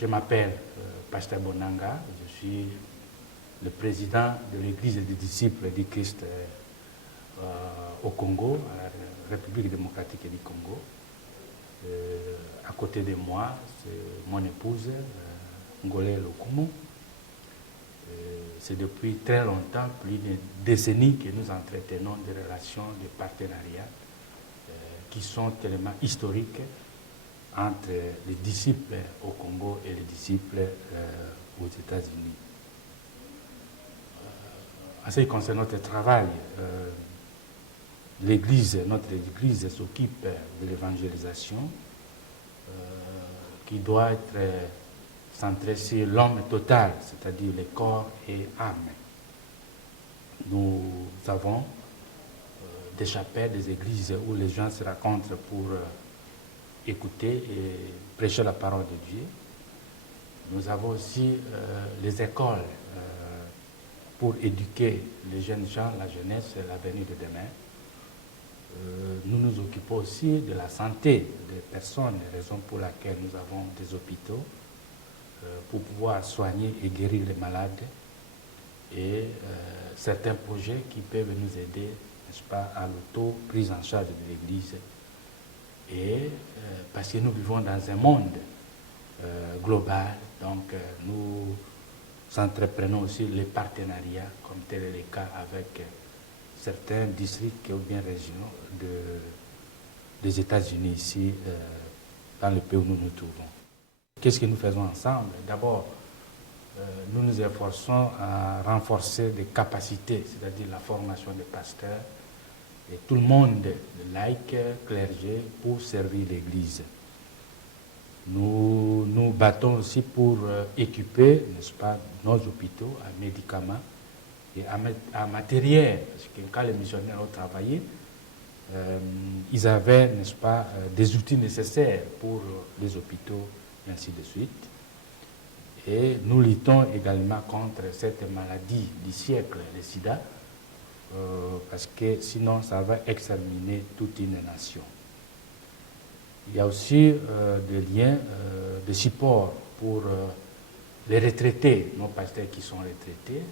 Je m'appelle Pasteur Bonanga, je suis le président de l'Église des disciples du Christ au Congo, à la République démocratique du Congo. À côté de moi, c'est mon épouse, Ngolé Lokumu. C'est depuis très longtemps, plus d'une décennie, que nous entretenons des relations de partenariat qui sont tellement historiques entre les disciples au Congo et les disciples aux États-Unis. En ce qui concerne notre travail, notre Église s'occupe de l'évangélisation qui doit être centrée sur l'homme total, c'est-à-dire le corps et âme. Nous avons des chapelles, des églises où les gens se rencontrent pour écouter et prêcher la parole de Dieu. Nous avons aussi les écoles pour éduquer les jeunes gens, la jeunesse, l'avenir de demain. Nous nous occupons aussi de la santé des personnes, raison pour laquelle nous avons des hôpitaux pour pouvoir soigner et guérir les malades et certains projets qui peuvent nous aider, n'est-ce pas, à l'auto-prise en charge de l'Église. Et parce que nous vivons dans un monde global, donc nous entreprenons aussi les partenariats, comme tel est le cas avec certains districts ou bien régions des États-Unis ici, dans le pays où nous nous trouvons. Qu'est-ce que nous faisons ensemble? D'abord, nous nous efforçons à renforcer des capacités, c'est-à-dire la formation des pasteurs et tout le monde, laïcs, clergés, pour servir l'Église. Nous nous battons aussi pour équiper, n'est-ce pas, nos hôpitaux à médicaments et à matériel, parce que quand les missionnaires ont travaillé, ils avaient, n'est-ce pas, des outils nécessaires pour les hôpitaux, et ainsi de suite. Et nous luttons également contre cette maladie du siècle, le sida, parce que sinon ça va exterminer toute une nation. Il y a aussi des liens de support pour les retraités, nos pasteurs qui sont retraités.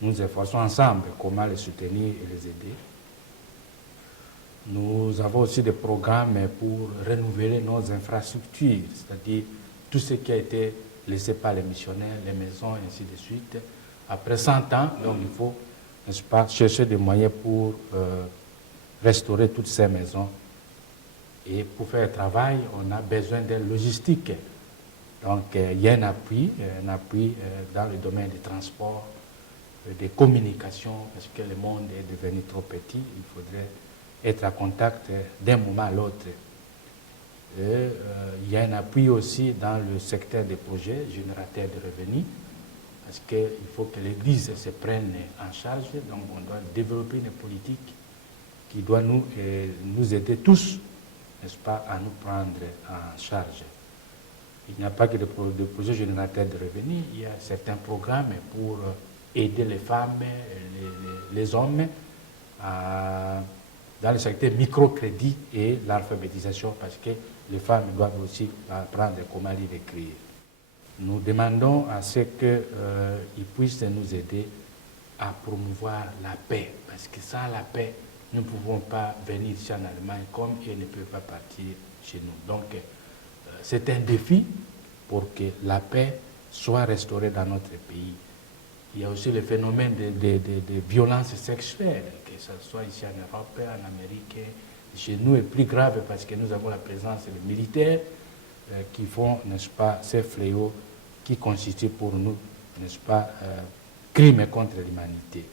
Nous efforçons ensemble comment les soutenir et les aider. Nous avons aussi des programmes pour renouveler nos infrastructures, c'est-à-dire tout ce qui a été laissé par les missionnaires, les maisons, et ainsi de suite. Après 100 ans, donc il faut, n'est-ce pas, chercher des moyens pour restaurer toutes ces maisons. Et pour faire le travail, on a besoin de logistique. Donc il y a un appui dans le domaine des transports, des communications, parce que le monde est devenu trop petit, il faudrait être en contact d'un moment à l'autre. Il y a un appui aussi dans le secteur des projets générateurs de revenus, parce qu'il faut que l'Église se prenne en charge, donc on doit développer une politique qui doit nous aider tous, n'est-ce pas, à nous prendre en charge. Il n'y a pas que de projets générateurs de revenus, il y a certains programmes pour aider les femmes, les hommes dans le secteur microcrédit et l'alphabétisation, parce que les femmes doivent aussi apprendre comment lire et écrire. Nous demandons à ce qu'ils puissent nous aider à promouvoir la paix, parce que sans la paix, nous ne pouvons pas venir ici en Allemagne comme ils ne peuvent pas partir chez nous. Donc, c'est un défi pour que la paix soit restaurée dans notre pays. Il y a aussi le phénomène de violences sexuelles, que ce soit ici en Europe, en Amérique. Chez nous, est plus grave parce que nous avons la présence des militaires qui font, n'est-ce pas, ces fléaux qui constituent pour nous, n'est-ce pas, crimes contre l'humanité.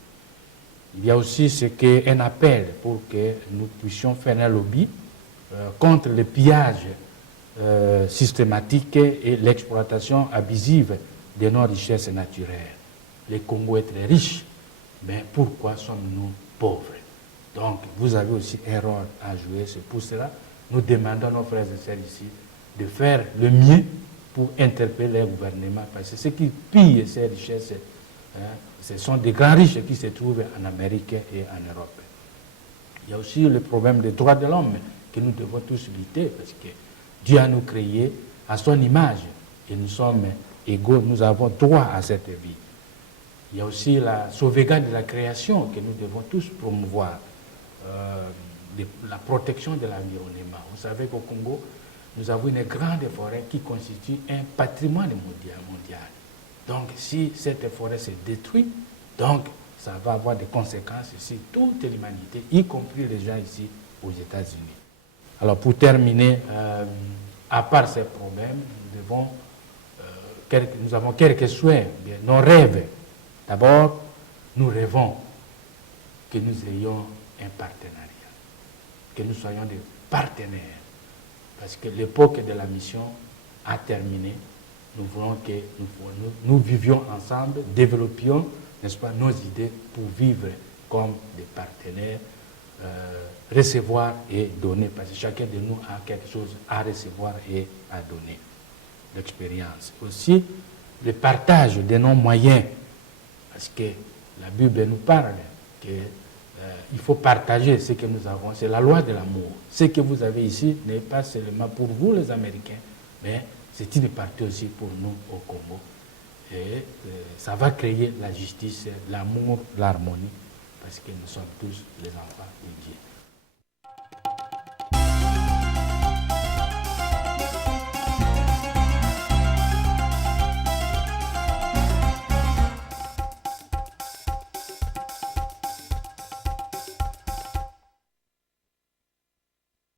Il y a aussi un appel pour que nous puissions faire un lobby contre le pillage systématique et l'exploitation abusive de nos richesses naturelles. Le Congo est très riche, mais pourquoi sommes-nous pauvres? Donc, vous avez aussi un rôle à jouer. C'est pour cela nous demandons à nos frères et sœurs ici de faire le mieux pour interpeller le gouvernement, parce que ceux qui pillent ces richesses, ce sont des grands riches qui se trouvent en Amérique et en Europe. Il y a aussi le problème des droits de l'homme que nous devons tous lutter, parce que Dieu a nous créé à son image. et nous sommes égaux, nous avons droit à cette vie. Il y a aussi la sauvegarde de la création que nous devons tous promouvoir, la protection de l'environnement. Vous savez qu'au Congo, nous avons une grande forêt qui constitue un patrimoine mondial. Donc, si cette forêt se détruit, donc ça va avoir des conséquences sur toute l'humanité, y compris les gens ici aux États-Unis. Alors, pour terminer, à part ces problèmes, nous avons quelques souhaits, nos rêves. D'abord, nous rêvons que nous ayons un partenariat, que nous soyons des partenaires. Parce que l'époque de la mission a terminé. Nous voulons que nous vivions ensemble, développions, n'est-ce pas, nos idées pour vivre comme des partenaires, recevoir et donner. Parce que chacun de nous a quelque chose à recevoir et à donner. L'expérience. Aussi, le partage de nos moyens. Parce que la Bible nous parle qu'il faut partager ce que nous avons. C'est la loi de l'amour. Ce que vous avez ici n'est pas seulement pour vous les Américains, mais c'est une partie aussi pour nous au Congo. Et ça va créer la justice, l'amour, l'harmonie, parce que nous sommes tous les enfants de Dieu.